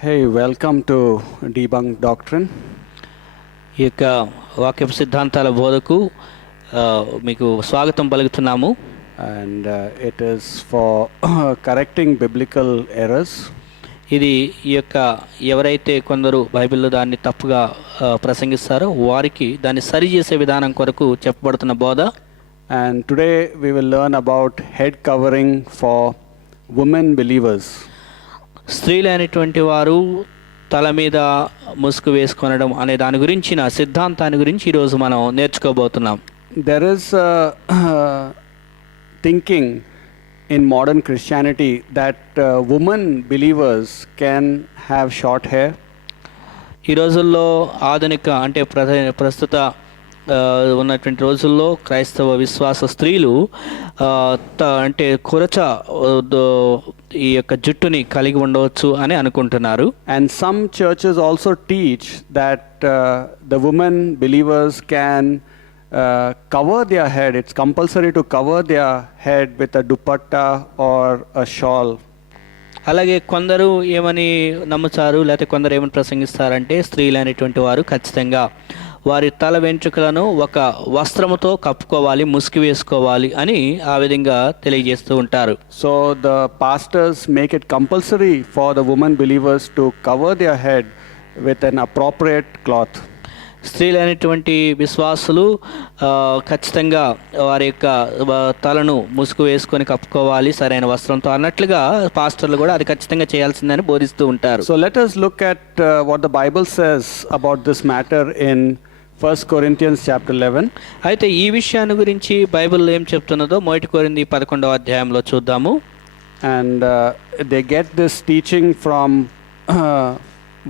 Hey, welcome to Debunk Doctrine. ఈ యొక్క వాక్య సిద్ధాంతాల బోధకు మీకు స్వాగతం పలుకుతున్నాము. And it is for correcting biblical errors. ఇది ఈ యొక్క ఎవరైతే కొందరు బైబిల్లో దాన్ని తప్పుగా ప్రసంగిస్తారో వారికి దాన్ని సరిచేసే విధానం కొరకు చెప్పబడుతున్న బోధ. And today we will learn about head covering for women believers. స్త్రీలైనటువంటి వారు తల మీద ముసుగు వేసుకొనడం అనే దాని గురించిన సిద్ధాంతాన్ని గురించి ఈరోజు మనం నేర్చుకోబోతున్నాం. There is thinking in modern Christianity that women believers can have short hair. ఈ రోజుల్లో ఆధునిక అంటే ప్రస్తుత ఉన్నటువంటి రోజుల్లో క్రైస్తవ విశ్వాస స్త్రీలు అంటే కురచ ఈ యొక్క జుట్టుని కలిగి ఉండవచ్చు అని అనుకుంటున్నారు. And some churches also teach that the women believers can cover their head. It's compulsory to cover their head with a dupatta or a shawl. అలాగే కొందరు ఏమని నమ్ముతారు, లేకపోతే కొందరు ఏమని ప్రసంగిస్తారంటే స్త్రీలు అనేటువంటి వారు ఖచ్చితంగా వారి తల వెంట్రుకలను ఒక వస్త్రముతో కప్పుకోవాలి, ముసుగు వేసుకోవాలి అని ఆ విధంగా తెలియజేస్తూ ఉంటారు. So the pastors make it compulsory for the women believers to cover their head with an appropriate cloth. స్త్రీలు అనేటువంటి విశ్వాసులు ఖచ్చితంగా వారి యొక్క తలను ముసుగు వేసుకొని కప్పుకోవాలి సరైన వస్త్రంతో అన్నట్లుగా పాస్టర్లు కూడా అది ఖచ్చితంగా చేయాల్సిందని బోధిస్తూ ఉంటారు. So let us look at what the Bible says about this matter in 1 Corinthians chapter 11. అయితే ఈ విషయాన్ని గురించి బైబిల్లో ఏం చెప్తున్నదో 1 కొరింథీ 11వ అధ్యాయంలో చూద్దాము. And they get this teaching from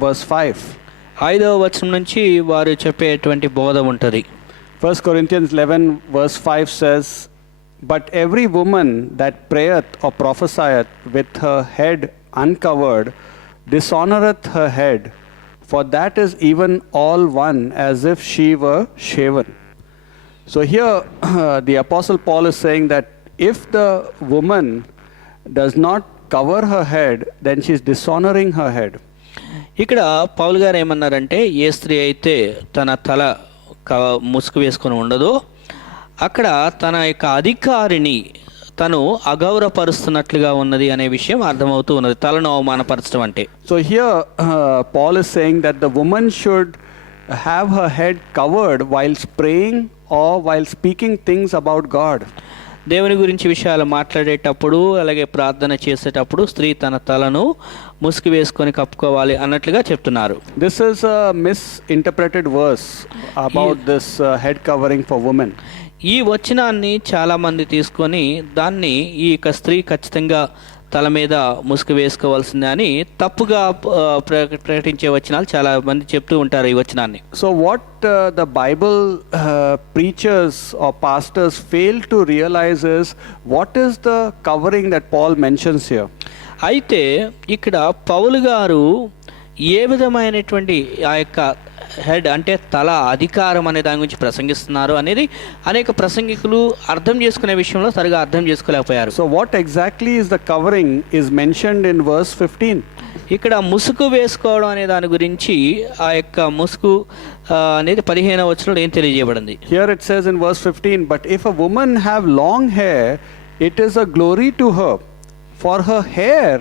verse 5. 5వ వచనం నుంచి వారు చెప్పేటువంటి బోధ ఉంటుంది. 1 Corinthians 11 verse 5 says, "But every woman that prayeth or prophesieth with her head uncovered dishonoureth her head, for that is even all one as if she were shaven." So here the Apostle Paul is saying that if the woman does not cover her head, then she is dishonouring her head. ఇక్కడ పౌలు గారు ఏమన్నారంటే ఏ స్త్రీ అయితే తన తల ముసుగు వేసుకొని ఉండదో అక్కడ తన యొక్క అధికారిని తను అగౌరవపరుస్తున్నట్లుగా ఉన్నది అనే విషయం అర్థమవుతూ ఉన్నది, తలను అవమానపరచడం అంటే. So here Paul is saying that the woman should have her head covered while praying or while speaking things about God. దేవుని గురించి విషయాలు మాట్లాడేటప్పుడు అలాగే ప్రార్థన చేసేటప్పుడు స్త్రీ తన తలను ముసుగు వేసుకొని కప్పుకోవాలి అన్నట్లుగా చెప్తున్నారు. This is a misinterpreted verse about this head covering for women. ఈ వచనాన్ని చాలామంది తీసుకొని దాన్ని ఈ యొక్క స్త్రీ ఖచ్చితంగా తల మీద ముసుగు వేసుకోవాల్సిందే అని తప్పుగా ప్రకటించే వచనాలు చాలా మంది చెప్తూ ఉంటారు ఈ వచనాన్ని. So what the Bible preachers or pastors fail to realize is what is the covering that Paul mentions here. అయితే ఇక్కడ పౌలు గారు ఏ విధమైనటువంటి ఆ యొక్క హెడ్ అంటే తల అధికారం అనే దాని గురించి ప్రసంగిస్తున్నారు అనేది అనేక ప్రసంగికులు అర్థం చేసుకునే విషయంలో సరిగా అర్థం చేసుకోలేకపోయారు. So what exactly is the covering is mentioned in verse 15. ఇక్కడ ముసుగు వేసుకోవడం అనే దాని గురించి ఆ యొక్క ముసుగు అనేది 15వ వచనంలో ఏం తెలియజేయబడింది. Here it says in verse 15, "But if a woman have long hair, it is a glory to her, for her hair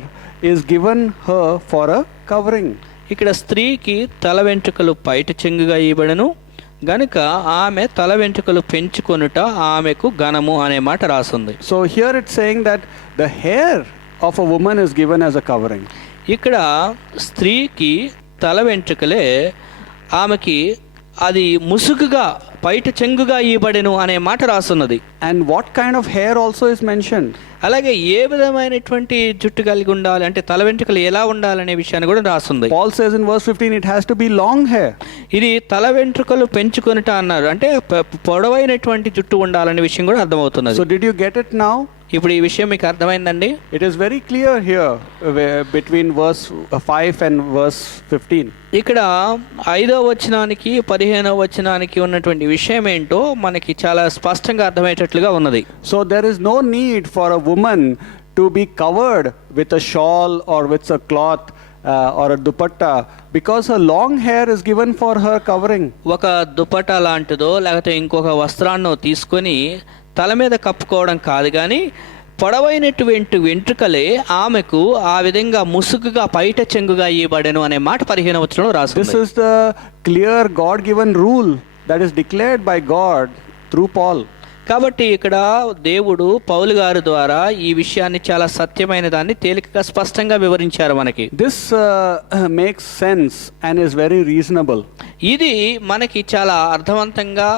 is given her for a covering." ఇక్కడ స్త్రీకి తల వెంట్రుకలు పైట చెంగుగా ఇవ్వబడను గనుక ఆమె తల వెంట్రుకలు పెంచుకొనుట ఆమెకు ఘనము అనే మాట రాస్తుంది. So here it's saying that the hair of a woman is given as a covering. ఇక్కడ స్త్రీకి తల వెంట్రుకలే ఆమెకి అది ముసుగుగా పైట చెంగుగా ఇవ్వబడెను అనే మాట రాస్తున్నది. And what kind of hair also is mentioned? అలాగే ఏ విధమైనటువంటి జుట్టు కలిగి ఉండాలి అంటే తల వెంట్రుకలు ఎలా ఉండాలనే విషయాన్ని కూడా రాస్తుంది. Paul says in verse 15 it has to be long hair. ఇది తల వెంట్రుకలు పెంచుకొనుట అన్నారు అంటే పొడవైనటువంటి జుట్టు ఉండాలనే విషయం కూడా అర్థమవుతున్నది. So did you get it now? ఇప్పుడు ఈ విషయం మీకు అర్థమైందండి. It is very clear here between verse 5 and verse 15. ఇక్కడ 5వ వచనానికి 15వ వచనానికి ఉన్నటువంటి విషయం ఏంటో మనకి చాలా స్పష్టంగా అర్థమయ్యేటట్లుగా ఉన్నది. So there is no need for a woman to be covered with a shawl or with a cloth or a dupatta, because her long hair is given for her covering. ఒక దుపట్టా లాంటిదో లేకపోతే ఇంకొక వస్త్రాన్నో తీసుకొని తల మీద కప్పుకోవడం కాదు, కానీ పొడవైనటువంటి వెంట్రుకలే ఆమెకు ఆ విధంగా ముసుగుగా పైట చెంగుగా ఇవ్వబడెను అనే మాట 15వ వచనంలో రాసి This is the clear God-given rule that is declared by God through Paul. కాబట్టి ఇక్కడ దేవుడు పౌలు గారి ద్వారా ఈ విషయాన్ని చాలా సత్యమైన దాన్ని తేలికగా స్పష్టంగా వివరించారు మనకి. This makes sense and is very reasonable. ఇది మనకి చాలా అర్థవంతంగా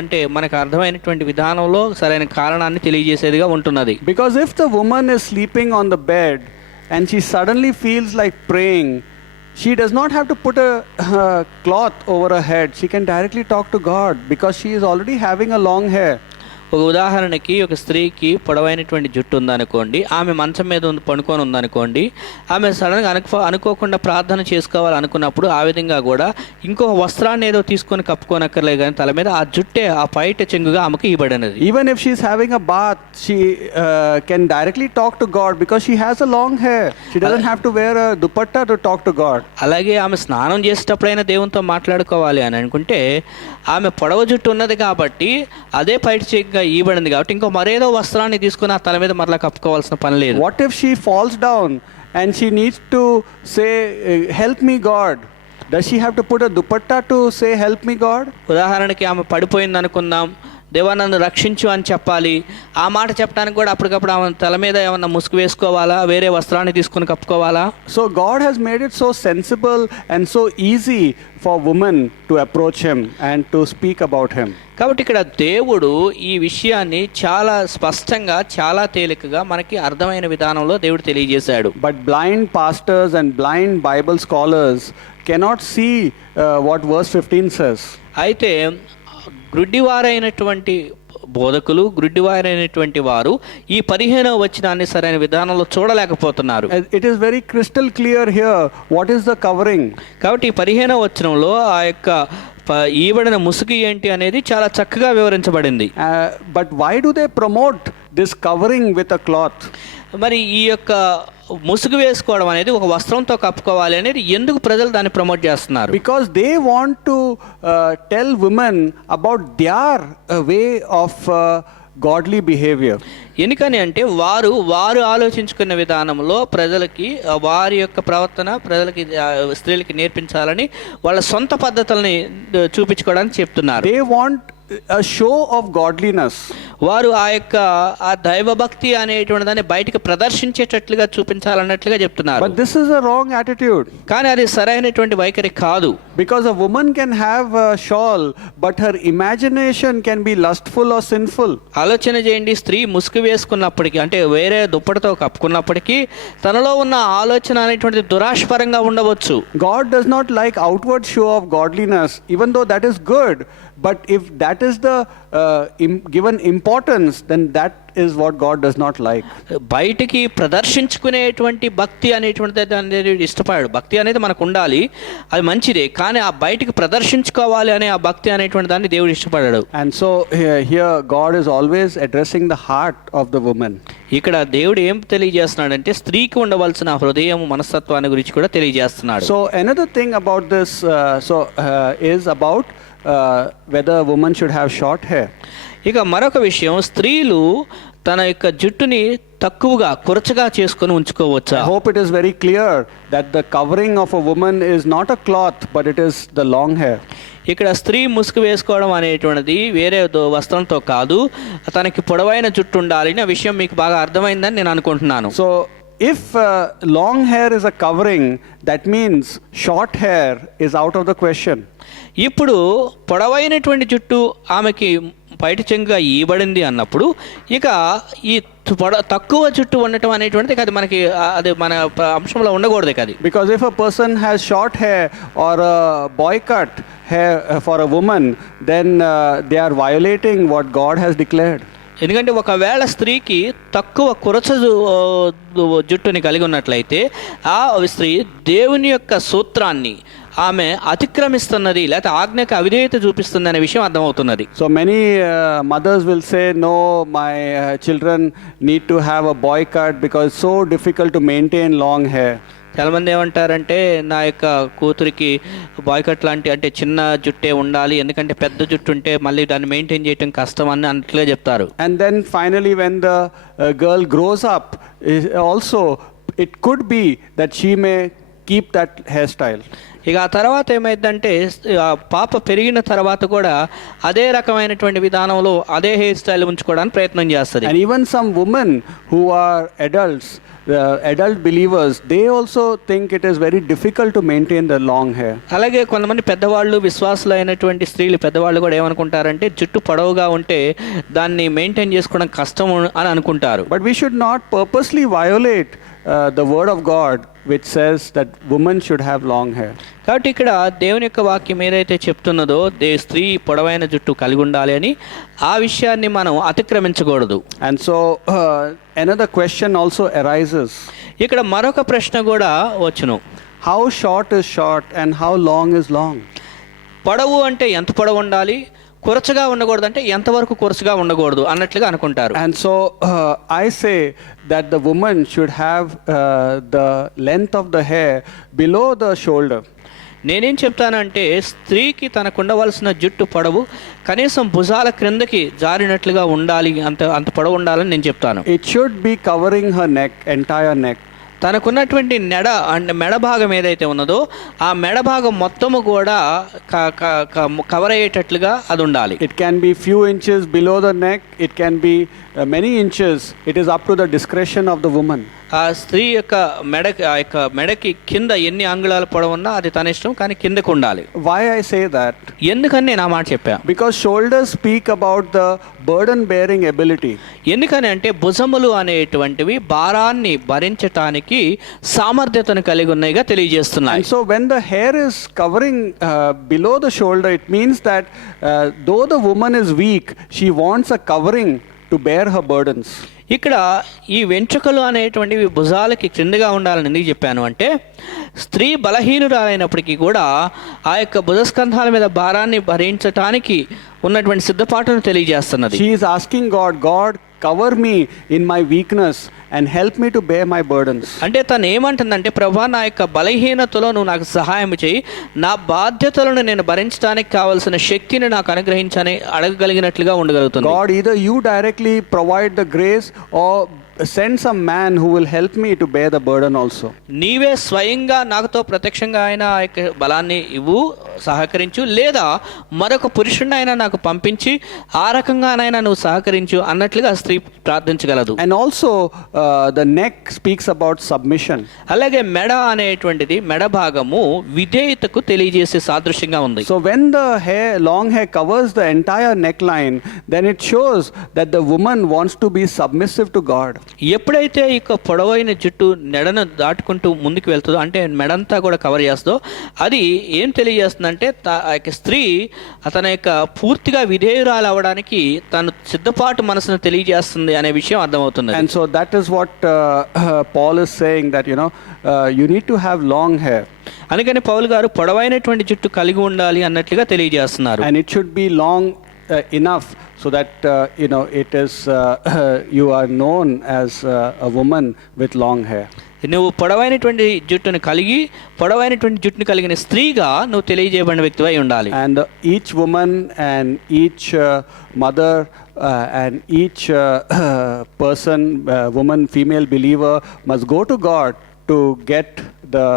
అంటే మనకు అర్థమైనటువంటి విధానంలో సరైన కారణాన్ని తెలియజేసేదిగా ఉంటున్నది. Because if the woman is sleeping on the bed and she suddenly feels like praying, she does not have to put a cloth over her head. She can directly talk to God because she is already having a long hair. ఒక ఉదాహరణకి ఒక స్త్రీకి పొడవైనటువంటి జుట్టు ఉందనుకోండి, ఆమె మంచం మీద పడుకొని ఉందనుకోండి, ఆమె సడన్గా అనుకోకుండా ప్రార్థన చేసుకోవాలనుకున్నప్పుడు ఆ విధంగా కూడా ఇంకో వస్త్రాన్ని ఏదో తీసుకొని కప్పుకోనక్కర్లేదు, కానీ తల మీద ఆ జుట్టే ఆ పైట చెంగుగా ఆమెకు ఇవ్వబడినది. Even if she is having a bath, she can directly talk to God because she has a long hair. She doesn't have to wear a dupatta to talk to God. అలాగే ఆమె స్నానం చేసేటప్పుడైనా దేవునితో మాట్లాడుకోవాలి అని అనుకుంటే ఆమె పొడవ జుట్టు ఉన్నది కాబట్టి అదే పైట చెంగుగా ఇవ్వబడింది కాబట్టి ఇంకో మరేదో వస్త్రాన్ని తీసుకుని ఆ తల మీద మరలా కప్పుకోవాల్సిన పని లేదు. What if she falls down and she needs to say, help me God? Does she have to put a dupatta to say, help me God? ఉదాహరణకి ఆమె పడిపోయింది అనుకుందాం, దేవా నన్ను రక్షించు అని చెప్పాలి. ఆ మాట చెప్పడానికి కూడా అప్పటికప్పుడు ఆమె తల మీద ఏమన్నా ముసుగు వేసుకోవాలా, వేరే వస్త్రాన్ని తీసుకుని కప్పుకోవాలా? So God has made it so sensible and so easy for women to approach him and to speak about him. కాబట్టి ఇక్కడ దేవుడు ఈ విషయాన్ని చాలా స్పష్టంగా చాలా తేలికగా మనకి అర్థమైన విధానంలో దేవుడు తెలియజేశాడు. But blind pastors and blind Bible scholars cannot see what verse 15 says. అయితే గ్రుడ్డివారైనటువంటి బోధకులు, గ్రుడ్డివారైనటువంటి వారు ఈ 15వ వచనాన్ని సరైన విధానంలో చూడలేకపోతున్నారు. It is very crystal clear here what is the covering. కాబట్టి ఈ 15వ వచనంలో ఆ యొక్క ఈబడిన ముసుగు ఏంటి అనేది చాలా చక్కగా వివరించబడింది. But why do they promote this covering with a cloth? మరి ఈ యొక్క ముసుగు వేసుకోవడం అనేది ఒక వస్త్రంతో కప్పుకోవాలి అనేది ఎందుకు ప్రజలు దాన్ని ప్రమోట్ చేస్తున్నారు? Because they want to tell women about their way of godly behavior. ఎందుకని అంటే వారు ఆలోచించుకున్న విధానంలో ప్రజలకి వారి యొక్క ప్రవర్తన ప్రజలకి స్త్రీలకి నేర్పించాలని వాళ్ళ సొంత పద్ధతుల్ని చూపించుకోవడానికి చెప్తున్నారు. They want a show of godliness. వారు ఆ దైవభక్తి అనేటువంటి దాన్ని బయటికి ప్రదర్శించేటట్లుగా చూపించాలన్నట్లుగా చెప్తున్నారు. But this is a wrong attitude. కానీ అది సరైనటువంటి వైఖరి కాదు. Because a woman can have a shawl, but her imagination can be lustful or sinful. ఆలోచన చేయండి, స్త్రీ ముసుగు వేసుకున్నప్పటికీ అంటే వేరే దుప్పటితో కప్పుకున్నప్పటికీ తనలో ఉన్న ఆలోచన అనేటువంటిది దురాశపరంగా ఉండవచ్చు. God does not like outward show of godliness, even though that is good. But if that is the given importance, then that is what God does not like. బయటికి ప్రదర్శించుకునేటువంటి భక్తి అనేటువంటిది అనేది ఇష్టపడాడు. భక్తి అనేది మనకు ఉండాలి, అది మంచిదే, కానీ ఆ బయటికి ప్రదర్శించుకోవాలి అనే ఆ భక్తి అనేటువంటి దాన్ని దేవుడు ఇష్టపడాడు. And so here God is always addressing the heart of the woman. ఇక్కడ దేవుడు ఏం తెలియజేస్తున్నాడంటే స్త్రీకి ఉండవలసిన హృదయం మనస్తత్వాన్ని గురించి కూడా తెలియజేస్తున్నాడు. So another thing about this is about whether a woman should have short hair. ఇక మరొక విషయం, స్త్రీలు తన యొక్క జుట్టుని తక్కువగా కురచగా చేసుకొని ఉంచుకోవచ్చా? I hope it is very clear that the covering of a woman is not a cloth, but it is the long hair. ఇక్కడ స్త్రీ ముసుగు వేసుకోవడం అనేటువంటిది వేరే వస్త్రంతో కాదు, తనకి పొడవైన జుట్టు ఉండాలి అనే విషయం మీకు బాగా అర్థమైందని నేను అనుకుంటున్నాను. So if long hair is a covering, that means short hair is out of the question. ఇప్పుడు పొడవైనటువంటి జుట్టు ఆమెకి పైట చెంగుగా ఇవ్వబడింది అన్నప్పుడు ఇక ఈ తక్కువ జుట్టు ఉండటం అనేటువంటిది అది మన అంశంలో ఉండకూడదు కదా. Because if a person has short hair or a boy cut hair for a woman, then they are violating what God has declared. ఎందుకంటే ఒకవేళ స్త్రీకి తక్కువ కురచ జుట్టుని కలిగి ఉన్నట్లయితే ఆ స్త్రీ దేవుని యొక్క సూత్రాన్ని ఆమె అతిక్రమిస్తున్నది, లేకపోతే ఆజ్ఞకు అవిధేయత చూపిస్తుంది అనే విషయం అర్థమవుతున్నది. So many mothers will say, no, my children need to have a boy cut because it's so difficult to maintain long hair. చాలామంది ఏమంటారంటే నా యొక్క కూతురికి బాయ్ కట్ లాంటి అంటే చిన్న జుట్టే ఉండాలి, ఎందుకంటే పెద్ద జుట్టు ఉంటే మళ్ళీ దాన్ని మెయింటైన్ చేయడం కష్టం అని అన్నట్లుగా చెప్తారు. And then finally, when the girl grows up, also it could be that she may keep that hairstyle. ఇక ఆ తర్వాత ఏమైందంటే ఆ పాప పెరిగిన తర్వాత కూడా అదే రకమైనటువంటి విధానంలో అదే హెయిర్ స్టైల్ ఉంచుకోవడానికి ప్రయత్నం చేస్తుంది. And even some women who are adults, adult believers, they also think it is very difficult to maintain the long hair. అలాగే కొంతమంది పెద్దవాళ్ళు విశ్వాసులు అయినటువంటి స్త్రీలు పెద్దవాళ్ళు కూడా ఏమనుకుంటారంటే జుట్టు పొడవుగా ఉంటే దాన్ని మెయింటైన్ చేసుకోవడం కష్టం అని అనుకుంటారు. But we should not purposely violate the word of God, which says that women should have long hair. కాబట్టి ఇక్కడ దేవుని యొక్క వాక్యం ఏదైతే చెప్తున్నదో స్త్రీ పొడవైన జుట్టు కలిగి ఉండాలి అని, ఆ విషయాన్ని మనం అతిక్రమించకూడదు. And so another question also arises. ఇక్కడ మరొక ప్రశ్న కూడా వచ్చును. How short is short and how long is long? పొడవు అంటే ఎంత పొడవు ఉండాలి, కొరచగా ఉండకూడదు అంటే ఎంతవరకు కొరచగా ఉండకూడదు అన్నట్లుగా అనుకుంటారు. And so I say that the woman should have the length of the hair below the shoulder. నేనేం చెప్తానంటే స్త్రీకి తనకు ఉండవలసిన జుట్టు పొడవు కనీసం భుజాల క్రిందకి జారినట్లుగా ఉండాలి, అంత పొడవు ఉండాలని నేను చెప్తాను. It should be covering her neck, entire neck. తనకున్నటువంటి మెడ భాగం ఏదైతే ఉన్నదో ఆ మెడ భాగం మొత్తము కూడా కవర్ అయ్యేటట్లుగా అది ఉండాలి. It can be few inches below the neck, it can be many inches. It is up to the discretion of the woman. ఆ స్త్రీ యొక్క మెడకి కింద ఎన్ని అంగుళాల పొడవున్నా అది తన ఇష్టం, కానీ కిందకు ఉండాలి. Why I say that? ఎందుకని నేను ఆ మాట చెప్పా? Because shoulders speak about the burden bearing ability. ఎందుకని అంటే భుజములు అనేటువంటివి భారాన్ని భరించటానికి సామర్థ్యతను కలిగి ఉన్నాయిగా తెలియజేస్తున్నాయి. And so when the hair is covering below the shoulder, it means that though the woman is weak, she wants a covering to bear her burdens. ఇక్కడ ఈ వెంట్రుకలు అనేటువంటివి భుజాలకి క్రిందగా ఉండాలని ఎందుకు చెప్పాను అంటే, స్త్రీ బలహీనురాలైనప్పటికీ కూడా ఆ యొక్క భుజస్కంధాల మీద భారాన్ని భరించటానికి ఉన్నటువంటి సిద్ధపాటును తెలియజేస్తున్నది. She is asking God, cover me in my weakness and help me to bear my burdens. అంటే తను ఏమంటుందంటే, ప్రభువా నా యొక్క బలహీనతలో నువ్వు నాకు సహాయం చేయి, నా బాధ్యతలను నేను భరించడానికి కావాల్సిన శక్తిని నాకు అనుగ్రహించని అడగగలిగినట్లుగా ఉండగలుగుతుంది. God, either you directly provide the grace or send some man who will help me to bear the burden also. నీవే స్వయంగా నాకుతో ప్రత్యక్షంగా ఆయన ఆ యొక్క బలాన్ని ఇవ్వు, సహకరించు, లేదా మరొక పురుషుడిని అయినా నాకు పంపించి ఆ రకంగానైనా నువ్వు సహకరించు అన్నట్లుగా స్త్రీ ప్రార్థించగలదు. And also the neck speaks about submission. అలాగే మెడ అనేటువంటిది మెడ భాగము విధేయతకు తెలియజేసే సాదృశ్యంగా ఉంది. So when the long hair covers the entire neckline, then it shows that the woman wants to be submissive to God. ఎప్పుడైతే ఇక పొడవైన జుట్టు మెడను దాటుకుంటూ ముందుకు వెళ్తుందో, అంటే మెడంతా కూడా కవర్ చేస్తుందో, అది ఏం తెలియజేస్తుందంటే ఆ యొక్క స్త్రీ తన యొక్క పూర్తిగా విధేయురాలు అవ్వడానికి తను సిద్ధపాటు మనసును తెలియజేస్తుంది అనే విషయం అర్థమవుతుంది. And so that is what Paul is saying, that you need to have long hair. అందుకని పౌలు గారు పొడవైనటువంటి జుట్టు కలిగి ఉండాలి అన్నట్లుగా తెలియజేస్తున్నారు. And it should be long enough so that it is you are known as a woman with long hair. నువ్వు పొడవైనటువంటి జుట్టును కలిగిన స్త్రీగా నువ్వు తెలియజేయబడిన వ్యక్తివై ఉండాలి. And each woman and each mother and each person, woman, female believer must go to God to get the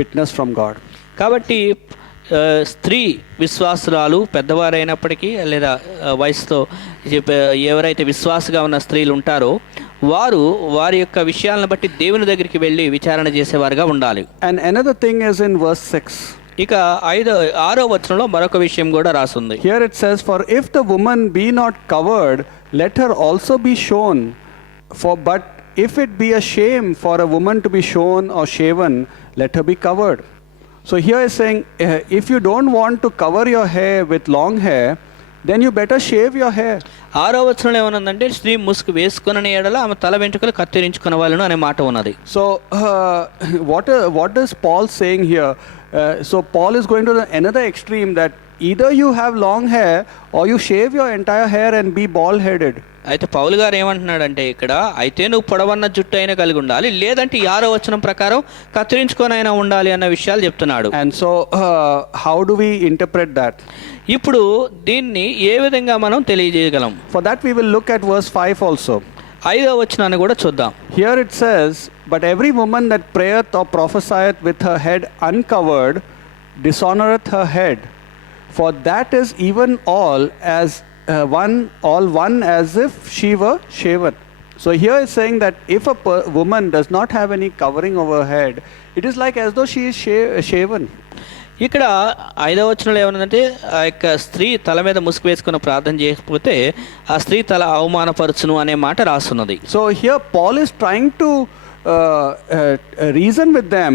witness from God. కాబట్టి స్త్రీ విశ్వాసురాలు పెద్దవారైనప్పటికీ లేదా వయసులో ఎవరైతే విశ్వాసగా ఉన్న స్త్రీలు ఉంటారో వారి యొక్క విషయాలను బట్టి దేవుని దగ్గరికి వెళ్ళి విచారణ చేసేవారుగా ఉండాలి. And another thing is in verse 6. ఇక 6వ వచనంలో మరొక విషయం కూడా రాసుంది. Here it says, for if the woman be not covered, let her also be shown. But if it be a shame for a woman to be shown or shaven, let her be covered. So here is saying, if you don't want to cover your hair with long hair, then you better shave your hair. 6వ వచనంలో ఏమనుందంటే, స్త్రీ ముసుగు వేసుకున్న ఎడల ఆమె తల వెంట్రుకలు కత్తిరించుకునవలెను అనే మాట ఉన్నది. So what is Paul saying here? So Paul is going to another extreme, that either you have long hair or you shave your entire hair and be bald headed. అయితే పౌలు గారు ఏమంటున్నాడంటే ఇక్కడ అయితే నువ్వు పొడవన్న జుట్టు అయినా కలిగి ఉండాలి, లేదంటే 6వ వచనం ప్రకారం కత్తిరించుకొని అయినా ఉండాలి అన్న విషయాలు చెప్తున్నాడు. And so how do we interpret that? ఇప్పుడు దీన్ని ఏ విధంగా మనం తెలియజేయగలం? For that we will look at verse 5 also. 5వ వచనాన్ని కూడా చూద్దాం. Here it says, but every woman that prayeth or prophesieth with her head uncovered dishonoreth her head, for that is even all one as if she were shaven. So here is saying that if a woman does not have any covering over her head, it is like as though she is shaven. ఇక్కడ 5వ వచనంలో ఏమన్నదంటే ఆ యొక్క స్త్రీ తల మీద ముసుగు వేసుకుని ప్రార్థన చేయకపోతే ఆ స్త్రీ తల అవమానపరచును అనే మాట రాస్తున్నది. So here Paul is trying to reason with them.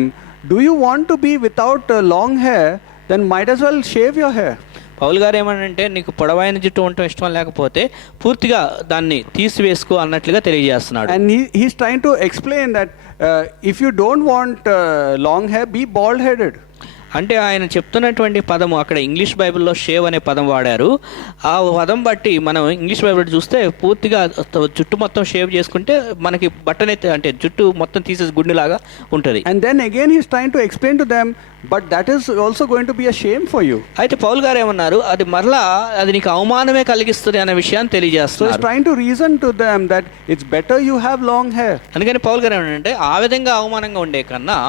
Do you want to be without long hair? Then might as well shave your hair. పౌలు గారు ఏమనంటే నీకు పొడవైన జుట్టు ఉండటం ఇష్టం లేకపోతే పూర్తిగా దాన్ని తీసివేసుకో అన్నట్లుగా తెలియజేస్తున్నాడు. And he's trying to explain that if you don't want long hair, be bald headed. అంటే ఆయన చెప్తున్నటువంటి పదము అక్కడ ఇంగ్లీష్ బైబిల్లో షేవ్ అనే పదం వాడారు. ఆ పదం బట్టి మనం ఇంగ్లీష్ బైబిల్ చూస్తే పూర్తిగా జుట్టు మొత్తం షేవ్ చేసుకుంటే మనకి బట్టనైతే అంటే జుట్టు మొత్తం తీసేసి గుండెలాగా ఉంటుంది. And then again he's trying to explain to them, but that is also going to be a shame for you. అయితే పౌలు గారు ఏమన్నారు, అది మరలా అది నీకు అవమానమే కలిగిస్తుంది అనే విషయాన్ని So తెలియజేస్తున్నారు. he's trying to reason to them that it's better you have long hair. అందుకని పౌలు గారు ఏమంటే ఆ విధంగా అవమానంగా ఉండే కన్నా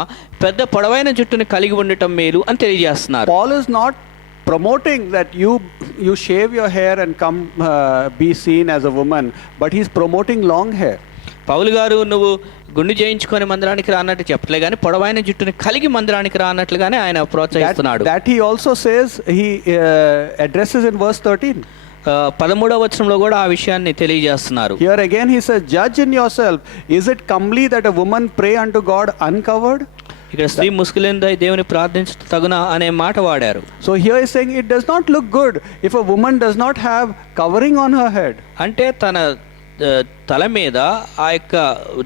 పెద్ద పొడవైన జుట్టుని కలిగి ఉండటం మేలు అని తెలియజేస్తున్నారు. Paul is not promoting that you shave your hair and come be seen as a woman, but he's promoting long hair. పౌలు గారు నువ్వు గుండు చేయించుకొని మందిరానికి రానట్టు చెప్పలే కానీ పొడవైన జుట్టుని కలిగి మందిరానికి రానట్లుగానే ఆయన ప్రోత్సహిస్తున్నాడు. That he also says, he addresses in verse 13. 13వ వచనంలో కూడా ఆ విషయాన్ని తెలియజేస్తున్నారు. Here again he says, judge in yourself, is it comely that a woman pray unto God uncovered? ఇక్కడ స్త్రీ ముసుగులేనిదై దేవుని ప్రార్థించ తగునా అనే మాట వాడారు. So here is saying it does not look good if a woman does not have covering on her head. అంటే తన తల మీద ఆ యొక్క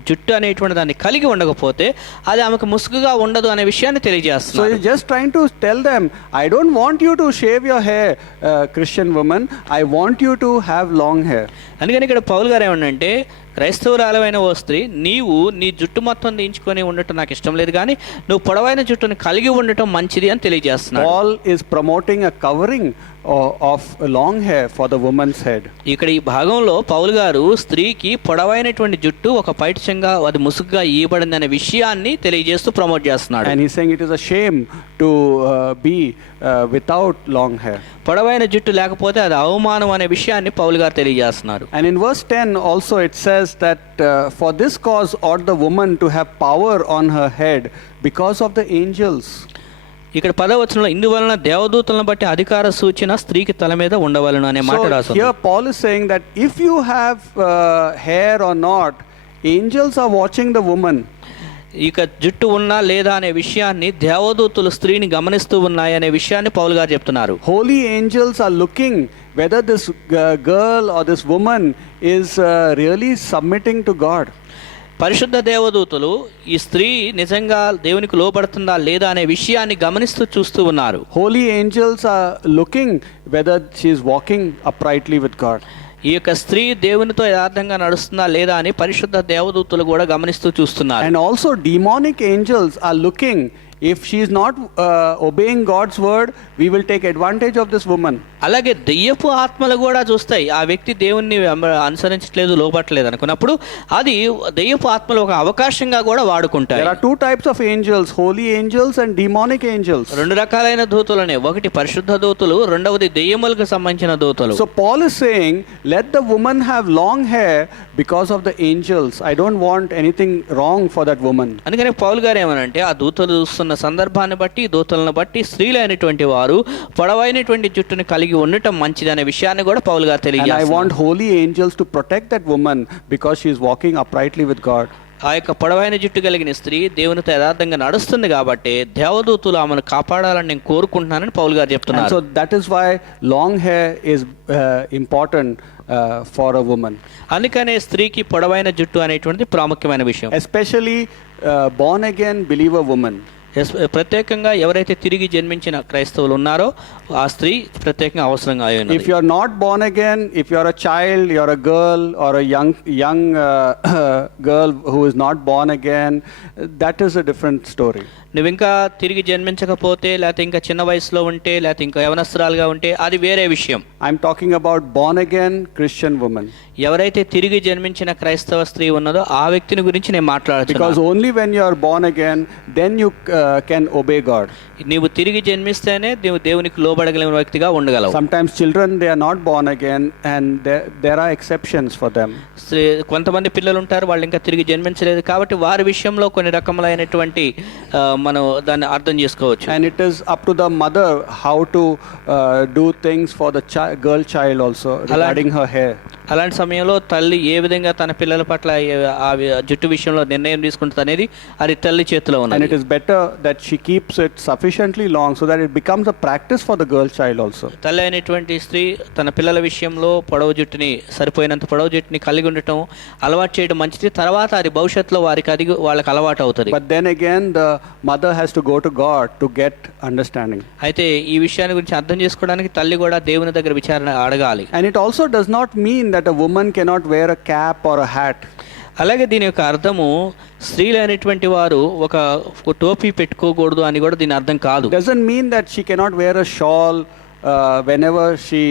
జుట్టు అనేటువంటి దాన్ని కలిగి ఉండకపోతే అది ఆమెకు ముసుగుగా ఉండదు అనే విషయాన్ని So తెలియజేస్తున్నారు. he's just trying to tell them, I don't want you to shave your hair, Christian woman. I want you to have long hair. అందుకని ఇక్కడ పౌలు గారు ఏమన్నంటే క్రైస్తవురాలైన ఓ స్త్రీ నీవు నీ జుట్టు మొత్తం దించుకొని ఉండటం నాకు ఇష్టం లేదు, కానీ నువ్వు పొడవైన జుట్టుని కలిగి ఉండటం మంచిది అని తెలియజేస్తున్నాడు. Paul is promoting a covering of long hair for the woman's head. ఇక్కడ ఈ భాగంలో పౌలు గారు స్త్రీకి పొడవైనటువంటి జుట్టు ఒక పైటంగా అది ముసుగుగా ఇవ్వబడింది అనే విషయాన్ని తెలియజేస్తూ ప్రమోట్ చేస్తున్నాడు. And he's saying it is a shame to be without long hair. పొడవైన జుట్టు లేకపోతే అది అవమానం అనే విషయాన్ని పౌలు గారు తెలియజేస్తున్నారు. And in verse 10 also it says that for this cause ought the woman to have power on her head because of the angels. ఇక్కడ 10వ వచనంలో ఇందువలన దేవదూతలను బట్టి అధికార సూచన స్త్రీకి తల మీద ఉండవలను అనే మాట So రాస్తుంది. here Paul is saying that if you have hair or not, angels are watching the woman. ఇక జుట్టు ఉన్నా లేదా అనే విషయాన్ని దేవదూతలు స్త్రీని గమనిస్తూ ఉన్నాయి అనే విషయాన్ని పౌలు గారు చెప్తున్నారు. Holy angels are looking whether this girl or this woman is really submitting to God. పరిశుద్ధ దేవదూతలు ఈ స్త్రీ నిజంగా దేవునికి లోబడుతుందా లేదా అనే విషయాన్ని గమనిస్తూ చూస్తూ ఉన్నారు. Holy angels are looking whether she is walking uprightly with God. ఈ యొక్క స్త్రీ దేవునితో యథార్థంగా నడుస్తుందా లేదా అని పరిశుద్ధ దేవదూతలు కూడా గమనిస్తూ చూస్తున్నారు. And also demonic angels are looking, if she is not obeying God's word, we will take advantage of this woman. అలాగే దెయ్యపు ఆత్మలు కూడా చూస్తాయి ఆ వ్యక్తి దేవుణ్ణి అనుసరించట్లేదు లోబట్టలేదు అనుకున్నప్పుడు అది దెయ్యపు ఆత్మలు ఒక అవకాశంగా కూడా వాడుకుంటాయి. There are two types of angels, holy angels and demonic angels. రెండు రకాలైన దూతలనే, ఒకటి పరిశుద్ధ దూతలు, రెండవది దెయ్యములకు సంబంధించిన దూతలు. So Paul is saying, let the woman have long hair because of the angels. I don't want anything wrong for that woman. అందుకని పౌలు గారు ఏమనంటే ఆ దూతలు చూస్తున్న సందర్భాన్ని బట్టి దూతలను బట్టి స్త్రీలైనటువంటి వారు పొడవైనటువంటి జుట్టుని కలిగి ఉండటం మంచిది అనే విషయాన్ని కూడా పౌలు గారు And I తెలియజేస్తున్నారు. want holy angels to protect that woman because she is walking uprightly with God. ఆ యొక్క పొడవైన జుట్టు కలిగిన స్త్రీ దేవునితో యథార్థంగా నడుస్తుంది కాబట్టి దేవదూతులు ఆమెను కాపాడాలని నేను కోరుకుంటున్నానని పౌలు గారు And చెప్తున్నారు. so that is why long hair is important for a woman. అందుకనే స్త్రీకి పొడవైన జుట్టు అనేటువంటిది ప్రాముఖ్యమైన విషయం. Especially born again believer woman. ప్రత్యేకంగా ఎవరైతే తిరిగి జన్మించిన క్రైస్తవులు ఉన్నారో ఆ స్త్రీ ప్రత్యేకంగా అవసరంగా అయి ఉన్నది. If you are not born again, if you are a child, you are a girl or a young girl who is not born again, that is a different story. నువ్వు ఇంకా తిరిగి జన్మించకపోతే, లేకపోతే ఇంకా చిన్న వయసులో ఉంటే, లేకపోతే ఇంకా యవనస్తురాలుగా ఉంటే అది వేరే విషయం. I'm talking about born again Christian woman. ఎవరైతే తిరిగి జన్మించిన క్రైస్తవ స్త్రీ ఉన్నదో ఆ వ్యక్తిని గురించి నేను Because మాట్లాడుతున్నాను. only when you are born again, then you can obey God. నీవు తిరిగి జన్మిస్తేనే నీవు దేవునికి లోబడగలిగిన వ్యక్తిగా ఉండగలవు. Sometimes children, they are not born again, and there are exceptions for them. కొంతమంది పిల్లలు ఉంటారు, వాళ్ళు ఇంకా తిరిగి జన్మించలేదు కాబట్టి వారి విషయంలో కొన్ని రకములైనటువంటి మనం దాన్ని అర్థం చేసుకోవచ్చు. And it is up to the mother how to do things for the girl child also regarding her hair. అలాంటి సమయంలో తల్లి ఏ విధంగా తన పిల్లల పట్ల ఆ జుట్టు విషయంలో నిర్ణయం తీసుకుంటుంది అనేది అది తల్లి చేతిలో And ఉన్నది. it is better that she keeps it sufficiently long so that it becomes a practice for the girl child also. తల్లి అయినటువంటి స్త్రీ తన పిల్లల విషయంలో పొడవు జుట్టుని సరిపోయినంత పొడవు జుట్టుని కలిగి ఉండటం అలవాటు చేయడం మంచిది. తర్వాత అది భవిష్యత్తులో వాళ్ళకి అలవాటు అవుతుంది. But then again, the mother has to go to God to get understanding. అయితే ఈ విషయాన్ని గురించి అర్థం చేసుకోవడానికి తల్లి కూడా దేవుని దగ్గర విచారణ అడగాలి. And it also does not mean that a woman cannot wear a cap or a hat. అలాగే దీని యొక్క అర్థము స్త్రీలు అనేటువంటి వారు ఒక టోపీ పెట్టుకోకూడదు అని కూడా దీని అర్థం కాదు. Doesn't mean that she cannot wear a shawl whenever she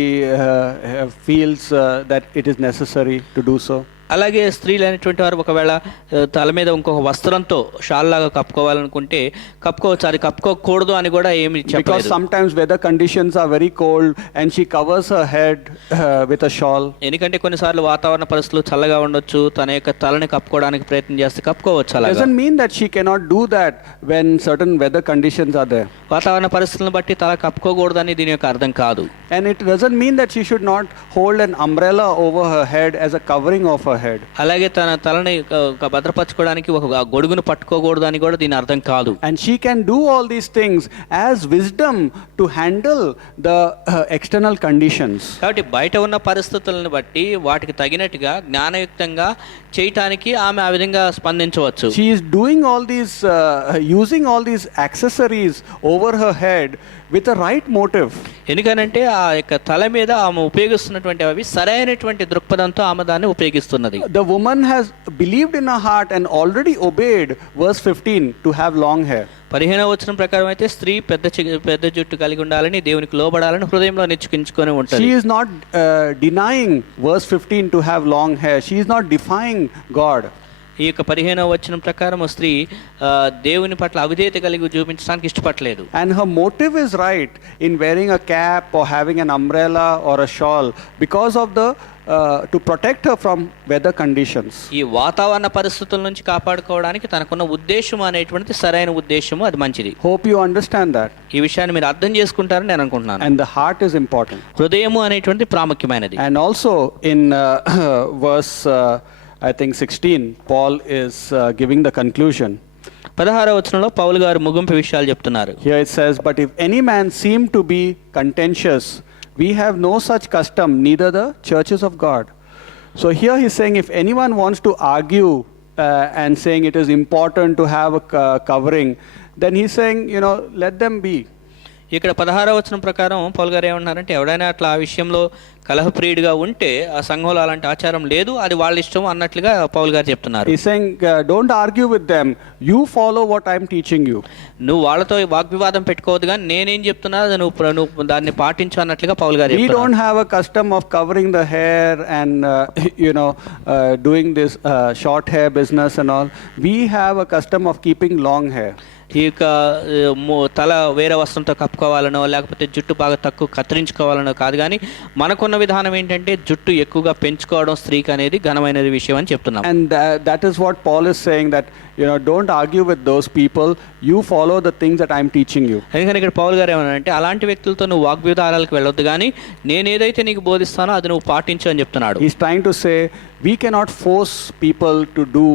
feels that it is necessary to do so. అలాగే స్త్రీలు అనేటువంటి వారు ఒకవేళ తల మీద ఇంకొక వస్త్రంతో షాల్ లాగా కప్పుకోవాలనుకుంటే కప్పుకోవచ్చు, అది కప్పుకోకూడదు అని కూడా ఏమి Because చెప్పలేదు. sometimes weather conditions are very cold and she covers her head with a shawl. ఎందుకంటే కొన్నిసార్లు వాతావరణ పరిస్థితులు చల్లగా ఉండొచ్చు, తన యొక్క తలని కప్పుకోవడానికి ప్రయత్నం చేస్తే కప్పుకోవచ్చు. అలాగా Doesn't mean that she cannot do that when certain weather conditions are there. వాతావరణ పరిస్థితులను బట్టి తల కప్పుకోకూడదని దీని యొక్క అర్థం కాదు. And it doesn't mean that she should not hold an umbrella over her head as a covering of her head. అలాగే తన తలని భద్రపరచుకోవడానికి ఒక గొడుగును పట్టుకోకూడదు అని కూడా దీని అర్థం కాదు. And she can do all these things as wisdom to handle the external conditions. కాబట్టి బయట ఉన్న పరిస్థితులను బట్టి వాటికి తగినట్టుగా జ్ఞానయుక్తంగా చేయటానికి ఆమె ఆ విధంగా స్పందించవచ్చు. She is doing all these, using all these accessories over her head with a right motive. ఎందుకనంటే ఆ యొక్క తల మీద ఆమె ఉపయోగిస్తున్నటువంటి అవి సరైనటువంటి దృక్పథంతో ఆమె దాన్ని ఉపయోగిస్తున్నది. The woman has believed in her heart and already obeyed verse 15 to have long hair. 15వ వచనం ప్రకారం అయితే స్త్రీ పెద్ద జుట్టు కలిగి ఉండాలని, దేవునికి లోబడాలని హృదయంలో నిశ్చయించుకొని ఉంటుంది. She is not denying verse 15 to have long hair. She is not defying God. ఈ యొక్క 15వ వచనం ప్రకారం స్త్రీ దేవుని పట్ల అవిధేయత కలిగి చూపించడానికి ఇష్టపడలేదు. And her motive is right in wearing a cap or having an umbrella or a shawl because of the to protect her from weather conditions. ఈ వాతావరణ పరిస్థితుల నుంచి కాపాడుకోవడానికి తనకున్న ఉద్దేశం అనేటువంటిది సరైన ఉద్దేశము, అది మంచిది. Hope you understand that. ఈ విషయాన్ని మీరు అర్థం చేసుకుంటారని నేను అనుకుంటున్నాను. And the heart is important. హృదయము అనేటువంటిది ప్రాముఖ్యమైనది. And also in verse I think 16, Paul is giving the conclusion. 16వ వచనంలో పౌలు గారు ముగింపు విషయాలు చెప్తున్నారు. Here it says, but if any man seem to be contentious, we have no such custom, neither the churches of God. So here he's saying if anyone wants to argue and saying it is important to have a covering, then he's saying, let them be. ఇక్కడ 16వ వచనం ప్రకారం పౌలు గారు ఏమన్నారంటే ఎవడైనా అట్లా ఆ విషయంలో కలహప్రియుడిగా ఉంటే ఆ సంఘంలో అలాంటి ఆచారం లేదు, అది వాళ్ళ ఇష్టం అన్నట్లుగా పౌలు గారు చెప్తున్నారు. He's saying don't argue with them, you follow what I'm teaching you. నువ్వు వాళ్ళతో వాగ్వివాదం పెట్టుకోవద్దు, కానీ నేనేం చెప్తున్నా నువ్వు దాన్ని పాటించు అన్నట్లుగా పౌలు గారు We చెప్తున్నారు. don't have a custom of covering the hair and doing this short hair business and all. We have a custom of keeping long hair. ఈ యొక్క తల వేరే వస్త్రంతో కప్పుకోవాలనో లేకపోతే జుట్టు బాగా తక్కువ కత్తిరించుకోవాలనో కాదు, కానీ మనకున్న విధానం ఏంటంటే జుట్టు ఎక్కువగా పెంచుకోవడం స్త్రీకి అనేది ఘనమైన విషయం అని చెప్తున్నాం. And that is what Paul is saying, that don't argue with those people, you follow the things that I'm teaching you. ఎందుకంటే ఇక్కడ పౌలు గారు ఏమన్నారంటే అలాంటి వ్యక్తులతో నువ్వు వాగ్వివాదాలకు వెళ్ళొద్దు, కానీ నేను ఏదైతే నీకు బోధిస్తానో అది నువ్వు పాటించు అని చెప్తున్నాడు. He's trying to say we cannot force people to do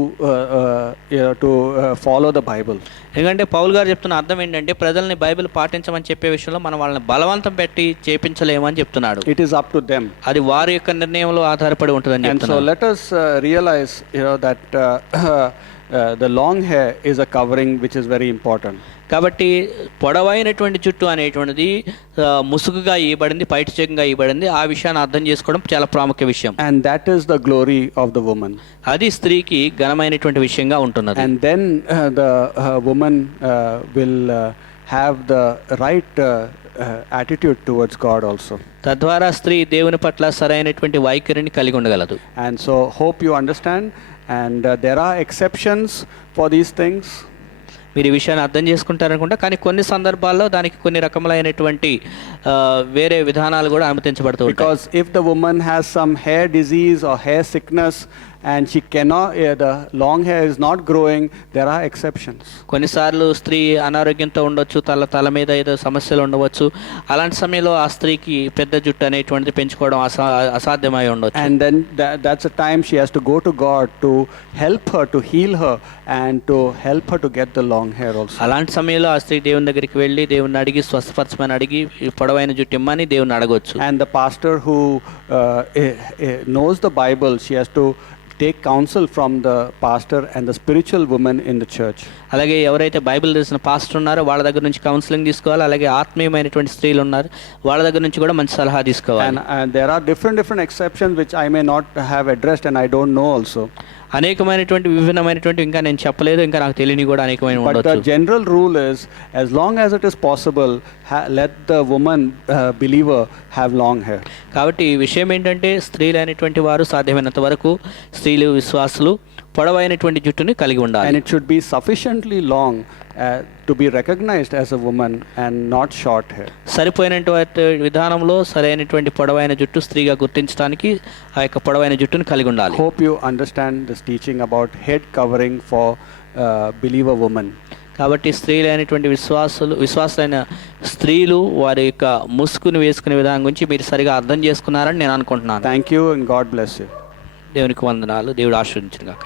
follow the Bible. ఎందుకంటే పౌలు గారు చెప్తున్న అర్థం ఏంటంటే ప్రజల్ని బైబిల్ పాటించమని చెప్పే విషయంలో మనం వాళ్ళని బలవంతం పెట్టి చేపించలేమని చెప్తున్నాడు. It is up to them. అది వారి యొక్క నిర్ణయంలో ఆధారపడి ఉంటుందని And so చెప్తున్నాడు. let us realize that the long hair is a covering which is very important. కాబట్టి పొడవైనటువంటి జుట్టు అనేటువంటిది ముసుగుగా ఇవ్వబడింది, పైటచేకంగా ఇవ్వబడింది. ఆ విషయాన్ని అర్థం చేసుకోవడం చాలా ప్రాముఖ్య విషయం. And that is the glory of the woman. అది స్త్రీకి ఘనమైనటువంటి విషయంగా ఉంటున్నది. And then the woman will have the right attitude towards God also. తద్వారా స్త్రీ దేవుని పట్ల సరైనటువంటి వైఖరిని కలిగి ఉండగలదు. And so hope you understand, and there are exceptions for these things. మీరు ఈ విషయాన్ని అర్థం చేసుకుంటారనుకుంటా, కానీ కొన్ని సందర్భాల్లో దానికి కొన్ని రకములైనటువంటి వేరే విధానాలు కూడా అనుమతించబడుతూ ఉంటాయి. Because if the woman has some hair disease or hair sickness and she cannot, the long hair is not growing, there are exceptions. కొన్నిసార్లు స్త్రీ అనారోగ్యంతో ఉండొచ్చు, తల మీద ఏదో సమస్యలు ఉండవచ్చు. అలాంటి సమయంలో ఆ స్త్రీకి పెద్ద జుట్టు అనేటువంటిది పెంచుకోవడం అసాధ్యమై ఉండొచ్చు. And then that's a time she has to go to God to help her, to heal her, and to help her to get the long hair also. అలాంటి సమయంలో ఆ స్త్రీ దేవుని దగ్గరికి వెళ్ళి దేవుని అడిగి స్వస్థపరచమని అడిగి పొడవైన జుట్టు ఇమ్మని దేవుని అడగొచ్చు. And the pastor who knows the Bible, she has to take counsel from the pastor and the spiritual woman in the church. అలాగే ఎవరైతే బైబిల్ తెలిసిన పాస్టర్ ఉన్నారో వాళ్ళ దగ్గర నుంచి కౌన్సిలింగ్ తీసుకోవాలి. అలాగే ఆత్మీయమైనటువంటి స్త్రీలు ఉన్నారు, వాళ్ళ దగ్గర నుంచి కూడా మంచి సలహా తీసుకోవాలి. And there are different exceptions which I may not have addressed and I don't know also. అనేకమైనటువంటి విభిన్నమైనటువంటి ఇంకా నేను చెప్పలేదు, ఇంకా నాకు తెలియని కూడా అనేకమైన But ఉండొచ్చు. the general rule is, as long as it is possible, let the woman believer have long hair. కాబట్టి ఈ విషయం ఏంటంటే స్త్రీలు అనేటువంటి వారు సాధ్యమైనంత వరకు స్త్రీలు విశ్వాసులు పొడవైనటువంటి జుట్టుని కలిగి ఉండాలి. And it should be sufficiently long to be recognized as a woman and not short hair. సరిపోయినటువంటి విధానంలో సరైనటువంటి పొడవైన జుట్టు స్త్రీగా గుర్తించడానికి ఆ యొక్క పొడవైన జుట్టుని కలిగి ఉండాలి. Hope you understand this teaching about head covering for believer woman. కాబట్టి స్త్రీలైనటువంటి విశ్వాసులైన స్త్రీలు వారి యొక్క ముసుగును వేసుకునే విధానం గురించి మీరు సరిగా అర్థం చేసుకున్నారని నేను అనుకుంటున్నాను. Thank you and God bless you. దేవునికి వందనాలు. దేవుడు ఆశీర్వదించును గాక.